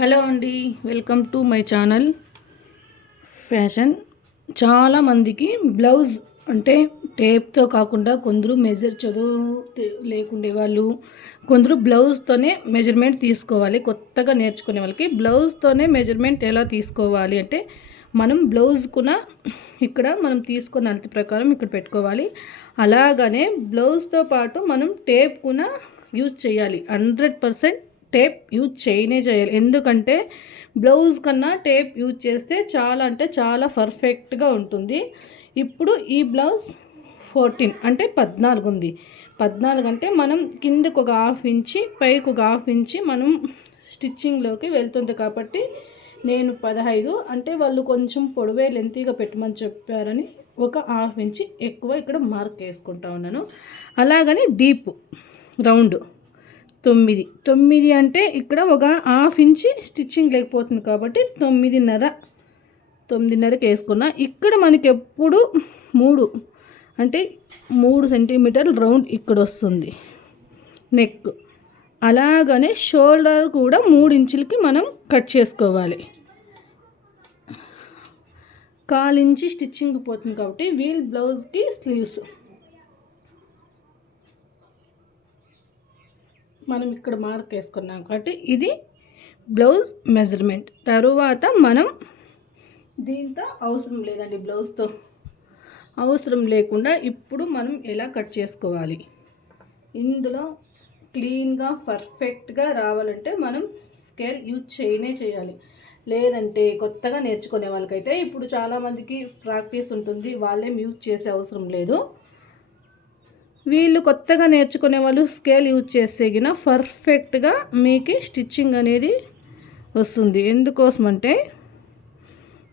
Hello అండి, welcome to my channel fashion. చాలామందికి blouse అంటే టేప్తో కాకుండా కొందరు మెజర్ చదువు లేకుండే వాళ్ళు కొందరు బ్లౌజ్తోనే మెజర్మెంట్ తీసుకోవాలి. కొత్తగా నేర్చుకునే వాళ్ళకి బ్లౌజ్తోనే మెజర్మెంట్ ఎలా తీసుకోవాలి అంటే మనం బ్లౌజ్కున్న ఇక్కడ మనం తీసుకున్న అలతి ప్రకారం ఇక్కడ పెట్టుకోవాలి. అలాగనే బ్లౌజ్తో పాటు మనం టేప్కున్న యూజ్ చేయాలి. 100% టేప్ యూజ్ చేయాలి. ఎందుకంటే బ్లౌజ్ కన్నా టేప్ యూజ్ చేస్తే చాలా అంటే చాలా పర్ఫెక్ట్గా ఉంటుంది. ఇప్పుడు ఈ బ్లౌజ్ 14 అంటే 14 ఉంది. 14 అంటే మనం కిందకు ఒక హాఫ్ ఇంచి పైకి ఒక హాఫ్ ఇంచి మనం స్టిచ్చింగ్లోకి వెళ్తుంది. కాబట్టి నేను 15 అంటే వాళ్ళు కొంచెం పొడవే లెంతీగా పెట్టమని చెప్పారని ఒక హాఫ్ ఇంచి ఎక్కువ ఇక్కడ మార్క్ వేసుకుంటా ఉన్నాను. అలాగని డీప్ రౌండ్ 9 అంటే ఇక్కడ ఒక హాఫ్ ఇంచి స్టిచ్చింగ్ లేకపోతుంది కాబట్టి 9.5కి వేసుకున్నా. ఇక్కడ మనకి ఎప్పుడు 3 అంటే 3 సెంటీమీటర్లు రౌండ్ ఇక్కడ వస్తుంది నెక్. అలాగనే షోల్డర్ కూడా 3 ఇంచులకి మనం కట్ చేసుకోవాలి. 1/4 ఇంచి స్టిచ్చింగ్ పోతుంది కాబట్టి వీల్ బ్లౌజ్కి స్లీవ్స్ మనం ఇక్కడ మార్క్ వేసుకున్నాం కాబట్టి ఇది బ్లౌజ్ మెజర్మెంట్. తరువాత మనం దీంతో అవసరం లేదండి, బ్లౌజ్తో అవసరం లేకుండా ఇప్పుడు మనం ఎలా కట్ చేసుకోవాలి. ఇందులో క్లీన్గా పర్ఫెక్ట్గా రావాలంటే మనం స్కేల్ యూజ్ చేయాలి. లేదంటే కొత్తగా నేర్చుకునే వాళ్ళకైతే ఇప్పుడు చాలామందికి ప్రాక్టీస్ ఉంటుంది, వాళ్ళేం యూజ్ చేసే అవసరం లేదు. వీళ్ళు కొత్తగా నేర్చుకునే వాళ్ళు స్కేల్ యూజ్ చేసేగిన పర్ఫెక్ట్గా మీకు స్టిచ్చింగ్ అనేది వస్తుంది. ఎందుకోసమంటే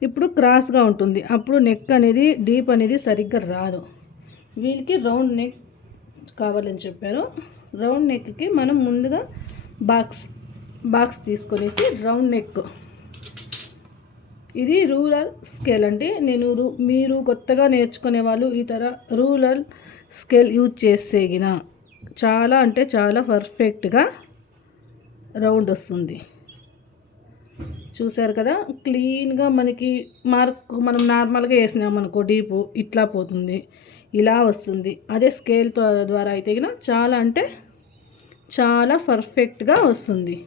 ఇప్పుడు క్రాస్గా ఉంటుంది, అప్పుడు నెక్ అనేది డీప్ అనేది సరిగ్గా రాదు. వీళ్ళకి రౌండ్ నెక్ కావాలని చెప్పారు. రౌండ్ నెక్కి మనం ముందుగా బాక్స్ తీసుకొనేసి రౌండ్ నెక్. ఇది రూలర్ స్కేల్ అండి. మీరు కొత్తగా నేర్చుకునే వాళ్ళు ఈ రూలర్ స్కేల్ యూజ్ చేసేగిన చాలా అంటే చాలా పర్ఫెక్ట్గా రౌండ్ వస్తుంది. చూసారు కదా, క్లీన్గా మనకి మార్క్ మనం నార్మల్గా వేసినామనుకో డీపు ఇట్లా పోతుంది, ఇలా వస్తుంది. అదే స్కేల్ ద్వారా అయితే చాలా అంటే చాలా పర్ఫెక్ట్గా వస్తుంది.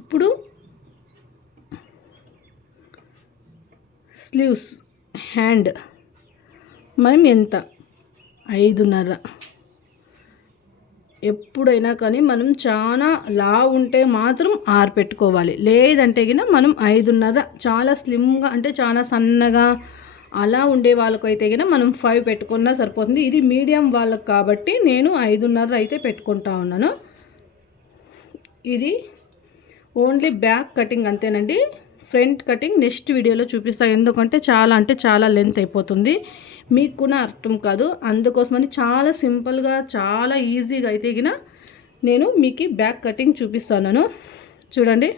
ఇప్పుడు స్లీవ్స్ హ్యాండ్ మనం ఎంత 5.5. ఎప్పుడైనా కానీ మనం చాలా ఉంటే మాత్రం 6 పెట్టుకోవాలి. లేదంటే మనం 5.5 చాలా స్లిమ్గా అంటే చాలా సన్నగా అలా ఉండే వాళ్ళకైతే మనం 5 పెట్టుకున్నా సరిపోతుంది. ఇది మీడియం వాళ్ళకి కాబట్టి నేను 5.5 అయితే పెట్టుకుంటా ఉన్నాను. ఇది ఓన్లీ బ్యాక్ కటింగ్ అంతేనండి. ఫ్రంట్ కటింగ్ నెక్స్ట్ వీడియోలో చూపిస్తాను. ఎందుకంటే చాలా అంటే చాలా లెంత్ అయిపోతుంది, మీకు కూడా అర్థం కాదు. అందుకోసమని చాలా సింపుల్గా చాలా ఈజీగా అయితే నేను మీకు బ్యాక్ కటింగ్ చూపిస్తాను. చూడండి,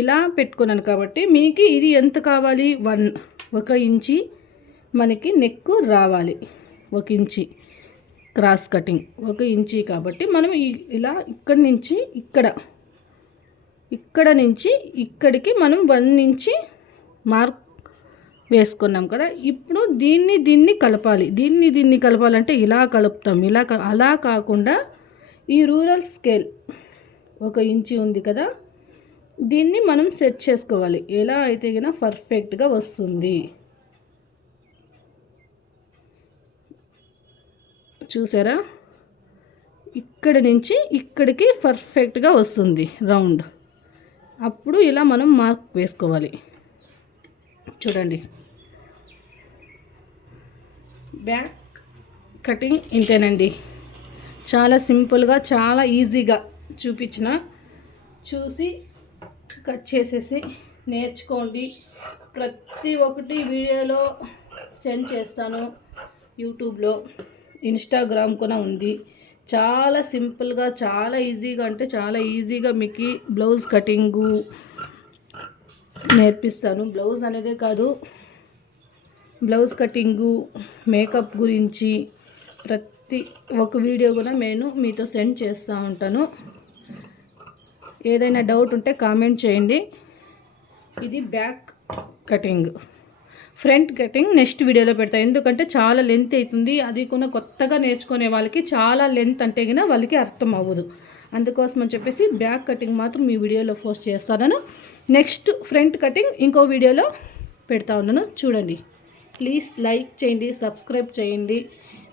ఇలా పెట్టుకున్నాను కాబట్టి మీకు ఇది ఎంత కావాలి, 1 ఇంచి మనకి నెక్ రావాలి. 1 ఇంచి క్రాస్ కటింగ్ 1 ఇంచి కాబట్టి మనం ఇలా ఇక్కడ నుంచి ఇక్కడికి మనం 1 ఇంచి మార్క్ వేసుకున్నాం కదా. ఇప్పుడు దీన్ని కలపాలి. దీన్ని కలపాలంటే ఇలా కలుపుతాం. అలా కాకుండా ఈ రూరల్ స్కేల్ 1 ఇంచి ఉంది కదా, దీన్ని మనం సెట్ చేసుకోవాలి. ఎలా అయితే పర్ఫెక్ట్గా వస్తుంది. చూసారా, ఇక్కడ నుంచి ఇక్కడికి పర్ఫెక్ట్గా వస్తుంది రౌండ్. అప్పుడు ఇలా మనం మార్క్ వేసుకోవాలి. చూడండి, బ్యాక్ కటింగ్ ఇంతేనండి. చాలా సింపుల్గా చాలా ఈజీగా చూసి కట్ చేసేసి నేర్చుకోండి. ప్రతి ఒక్కటి వీడియోలో సెండ్ చేస్తాను. యూట్యూబ్లో, ఇన్స్టాగ్రామ్ కూడా ఉంది. చాలా సింపుల్గా చాలా ఈజీగా అంటే చాలా ఈజీగా మీకు బ్లౌజ్ కటింగు నేర్పిస్తాను. బ్లౌజ్ అనేదే కాదు, బ్లౌజ్ కటింగు, మేకప్ గురించి ప్రతి ఒక్క వీడియో కూడా నేను మీతో సెండ్ చేస్తూ ఉంటాను. ఏదైనా డౌట్ ఉంటే కామెంట్ చేయండి. ఇది back cutting. Front cutting next వీడియోలో పెడతాను, ఎందుకంటే చాలా లెంత్ అవుతుంది. అది కూడా కొత్తగా నేర్చుకునే వాళ్ళకి చాలా లెంత్ అంటే గిన వాళ్ళకి అర్థం అవ్వదు. అందుకోసం అని చెప్పేసి బ్యాక్ కటింగ్ మాత్రం ఈ వీడియోలో పోస్ట్ చేస్తాను. నెక్స్ట్ ఫ్రంట్ కటింగ్ ఇంకో వీడియోలో పెడతా ఉన్నాను, చూడండి. ప్లీజ్ లైక్ చేయండి, సబ్స్క్రైబ్ చేయండి.